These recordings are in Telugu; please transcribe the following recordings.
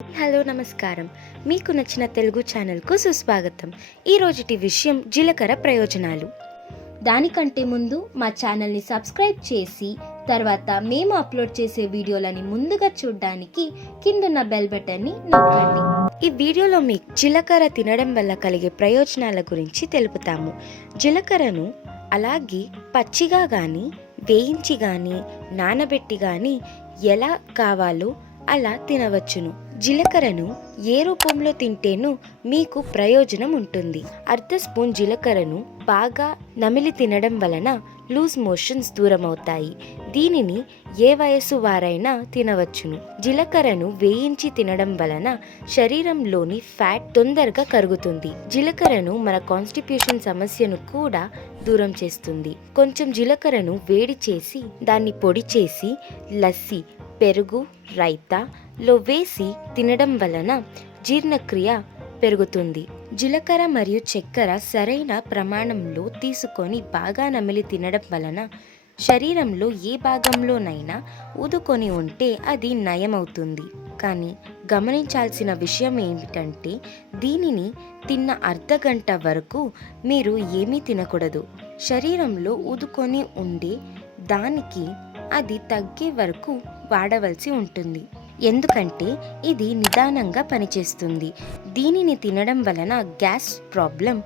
హలో నమస్కారం. మీకు నచ్చిన తెలుగు ఛానల్కు సుస్వాగతం. ఈరోజుటి విషయం జీలకర్ర ప్రయోజనాలు. దానికంటే ముందు మా ఛానల్ని సబ్స్క్రైబ్ చేసి తర్వాత మేము అప్లోడ్ చేసే వీడియోలని ముందుగా చూడడానికి కిందున్న బెల్ బటన్ని నొక్కండి. ఈ వీడియోలో మీకు జీలకర్ర తినడం వల్ల కలిగే ప్రయోజనాల గురించి తెలుపుతాము. జీలకర్రను అలాగే పచ్చిగా కానీ వేయించి కానీ నానబెట్టి కానీ ఎలా కావాలో అలా తినవచ్చును. జీలకర్రను ఏ రూపంలో తింటేనూ మీకు ప్రయోజనం ఉంటుంది. అర్ధ స్పూన్ జీలకర్రను బాగా నమిలి తినడం వలన లూజ్ మోషన్స్ దూరం అవుతాయి. దీనిని ఏ వయసు వారైనా తినవచ్చును. జీలకర్రను వేయించి తినడం వలన శరీరంలోని ఫ్యాట్ తొందరగా కరుగుతుంది. జీలకర్రను మన కాన్స్టిట్యూషన్ సమస్యను కూడా దూరం చేస్తుంది. కొంచెం జీలకర్రను వేడి చేసి దాన్ని పొడి చేసి లస్సీ, పెరుగు, రైతాలో వేసి తినడం వలన జీర్ణక్రియ పెరుగుతుంది. జీలకర్ర మరియు చక్కెర సరైన ప్రమాణంలో తీసుకొని బాగా నమిలి తినడం వలన శరీరంలో ఏ భాగంలోనైనా ఊదుకొని ఉంటే అది నయమవుతుంది. కానీ గమనించాల్సిన విషయం ఏమిటంటే దీనిని తిన్న అర్ధ గంట వరకు మీరు ఏమీ తినకూడదు. శరీరంలో ఊదుకొని ఉండే దానికి అది తగ్గే వరకు వాడవలసి ఉంటుంది. ఎందుకంటే ఇది నిదానంగా పనిచేస్తుంది. దీనిని తినడం వలన గ్యాస్ ప్రాబ్లం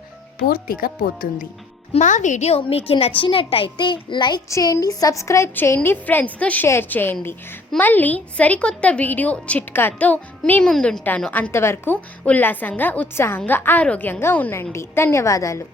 పూర్తిగా పోతుంది. మా వీడియో మీకు నచ్చినట్టయితే లైక్ చేయండి, సబ్స్క్రైబ్ చేయండి, ఫ్రెండ్స్తో షేర్ చేయండి. మళ్ళీ సరికొత్త వీడియో చిట్కాతో మీ ముందుంటాను. అంతవరకు ఉల్లాసంగా, ఉత్సాహంగా, ఆరోగ్యంగా ఉండండి. ధన్యవాదాలు.